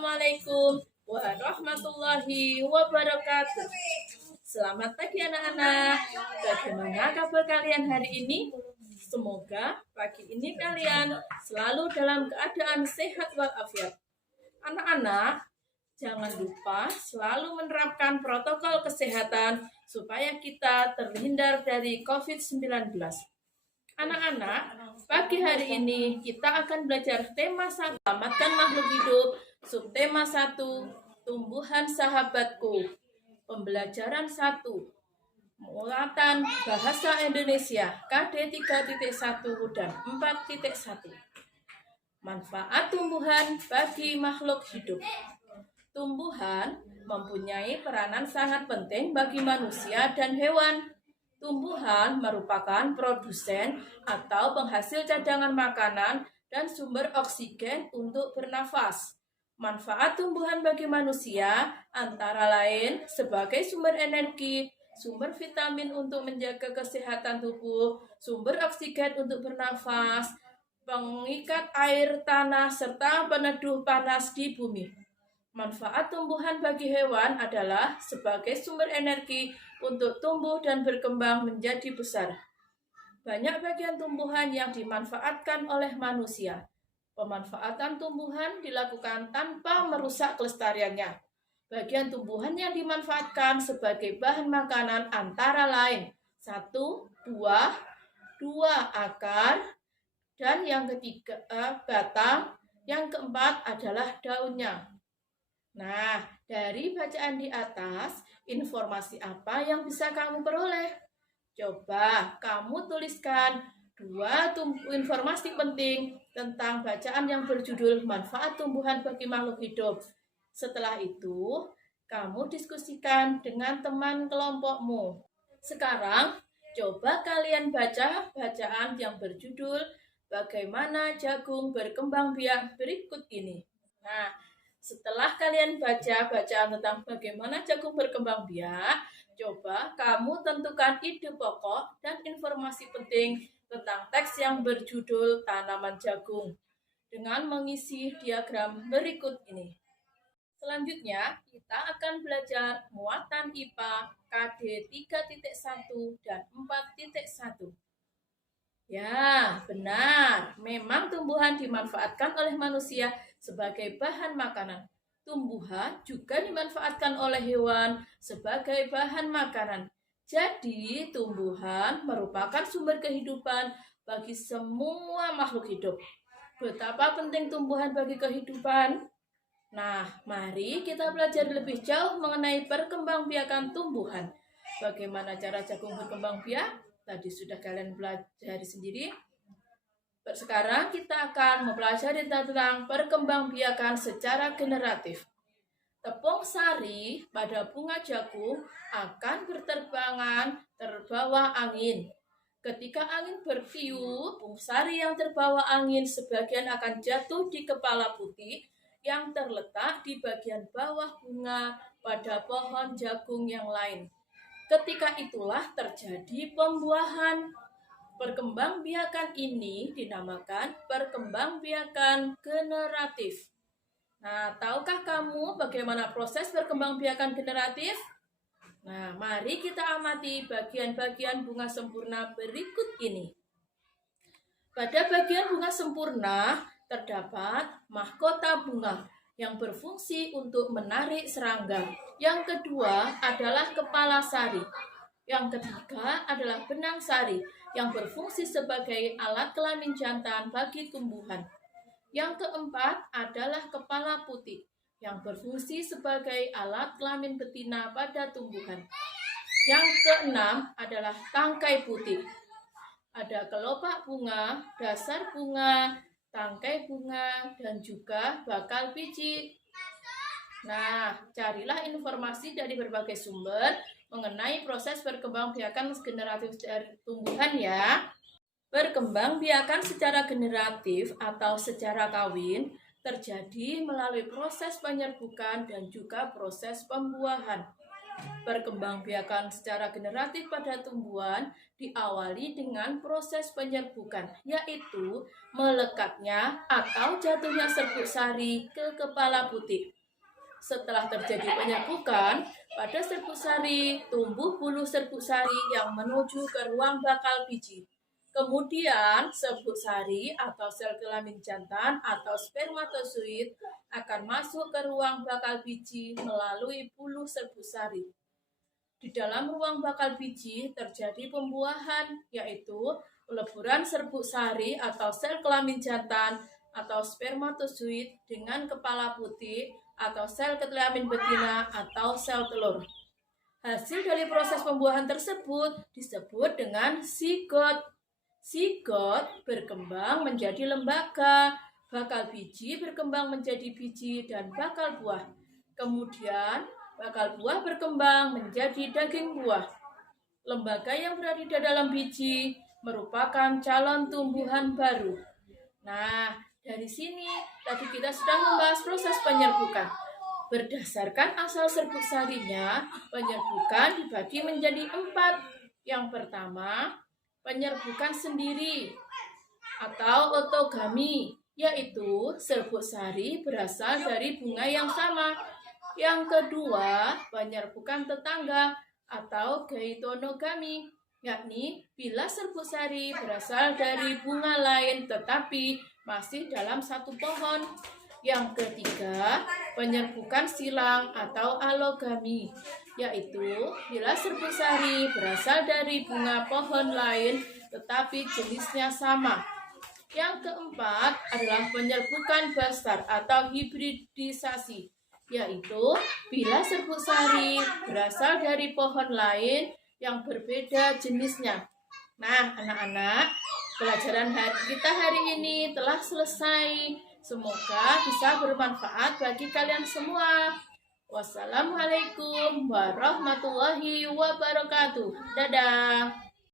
Assalamualaikum warahmatullahi wabarakatuh. Selamat pagi anak-anak. Bagaimana kabar kalian hari ini? Semoga pagi ini kalian selalu dalam keadaan sehat walafiat. Anak-anak, jangan lupa selalu menerapkan protokol kesehatan supaya kita terhindar dari COVID-19. Anak-anak, pagi hari ini kita akan belajar tema 1, selamatkan makhluk hidup, subtema 1, tumbuhan sahabatku. Pembelajaran 1, muatan bahasa Indonesia KD 3.1 dan 4.1. Manfaat tumbuhan bagi makhluk hidup. Tumbuhan mempunyai peranan sangat penting bagi manusia dan hewan. Tumbuhan merupakan produsen atau penghasil cadangan makanan dan sumber oksigen untuk bernafas. Manfaat tumbuhan bagi manusia antara lain sebagai sumber energi, sumber vitamin untuk menjaga kesehatan tubuh, sumber oksigen untuk bernafas, pengikat air tanah, serta peneduh panas di bumi. Manfaat tumbuhan bagi hewan adalah sebagai sumber energi untuk tumbuh dan berkembang menjadi besar. Banyak bagian tumbuhan yang dimanfaatkan oleh manusia. Pemanfaatan tumbuhan dilakukan tanpa merusak kelestariannya. Bagian tumbuhan yang dimanfaatkan sebagai bahan makanan antara lain 1. Buah, 2. Akar, dan yang ketiga batang, yang keempat adalah daunnya. Nah, dari bacaan di atas, informasi apa yang bisa kamu peroleh? Coba kamu tuliskan 2 informasi penting tentang bacaan yang berjudul manfaat tumbuhan bagi makhluk hidup. Setelah itu, kamu diskusikan dengan teman kelompokmu. Sekarang, coba kalian baca bacaan yang berjudul bagaimana jagung berkembang biak berikut ini. Nah, setelah kalian baca bacaan tentang bagaimana jagung berkembang biak, coba kamu tentukan ide pokok dan informasi penting tentang teks yang berjudul tanaman jagung dengan mengisi diagram berikut ini. Selanjutnya, kita akan belajar muatan IPA KD 3.1 dan 4.1. Ya, benar. Memang tumbuhan dimanfaatkan oleh manusia sebagai bahan makanan. Tumbuhan juga dimanfaatkan oleh hewan sebagai bahan makanan. Jadi, tumbuhan merupakan sumber kehidupan bagi semua makhluk hidup. Betapa penting tumbuhan bagi kehidupan? Nah, mari kita belajar lebih jauh mengenai perkembangbiakan tumbuhan. Bagaimana cara jagung berkembang biak? Tadi sudah kalian pelajari sendiri. Sekarang kita akan mempelajari tentang perkembangbiakan secara generatif. Tepung sari pada bunga jagung akan berterbangan terbawa angin. Ketika angin bertiup, sari yang terbawa angin sebagian akan jatuh di kepala putih yang terletak di bagian bawah bunga pada pohon jagung yang lain. Ketika itulah terjadi pembuahan. Perkembangbiakan ini dinamakan perkembangbiakan generatif. Nah, tahukah kamu bagaimana proses perkembangbiakan generatif? Nah, mari kita amati bagian-bagian bunga sempurna berikut ini. Pada bagian bunga sempurna terdapat mahkota bunga yang berfungsi untuk menarik serangga. Yang kedua adalah kepala sari. Yang ketiga adalah benang sari yang berfungsi sebagai alat kelamin jantan bagi tumbuhan. Yang keempat adalah kepala putih yang berfungsi sebagai alat kelamin betina pada tumbuhan. Yang keenam adalah tangkai putih. Ada kelopak bunga, dasar bunga, tangkai bunga, dan juga bakal biji. Nah, carilah informasi dari berbagai sumber mengenai proses perkembangbiakan generatif dari tumbuhan ya. Perkembangbiakan secara generatif atau secara kawin terjadi melalui proses penyerbukan dan juga proses pembuahan. Perkembangbiakan secara generatif pada tumbuhan diawali dengan proses penyerbukan, yaitu melekatnya atau jatuhnya serbuk sari ke kepala putih. Setelah terjadi penyerbukan, pada serbuk sari tumbuh bulu serbuk sari yang menuju ke ruang bakal biji. Kemudian, serbuk sari atau sel kelamin jantan atau spermatozoid akan masuk ke ruang bakal biji melalui bulu serbuk sari. Di dalam ruang bakal biji terjadi pembuahan, yaitu peleburan serbuk sari atau sel kelamin jantan atau spermatozoid dengan kepala putih atau sel kelamin betina atau sel telur. Hasil dari proses pembuahan tersebut disebut dengan zigot. Zigot berkembang menjadi lembaga, bakal biji berkembang menjadi biji dan bakal buah. Kemudian, bakal buah berkembang menjadi daging buah. Lembaga yang berada di dalam biji merupakan calon tumbuhan baru. Nah, dari sini tadi kita sudah membahas proses penyerbukan. Berdasarkan asal serbuk sarinya, penyerbukan dibagi menjadi 4. Yang pertama, penyerbukan sendiri atau otogami, yaitu serbuk sari berasal dari bunga yang sama. Yang kedua, penyerbukan tetangga atau geitonogami, yakni bila serbuk sari berasal dari bunga lain tetapi masih dalam satu pohon. Yang ketiga, penyerbukan silang atau alogami, yaitu bila serbuk sari berasal dari bunga pohon lain tetapi jenisnya sama. Yang keempat adalah penyerbukan basar atau hibridisasi, yaitu bila serbuk sari berasal dari pohon lain yang berbeda jenisnya. Nah, anak-anak, pelajaran kita hari ini telah selesai. Semoga bisa bermanfaat bagi kalian semua. Wassalamualaikum warahmatullahi wabarakatuh. Dadah.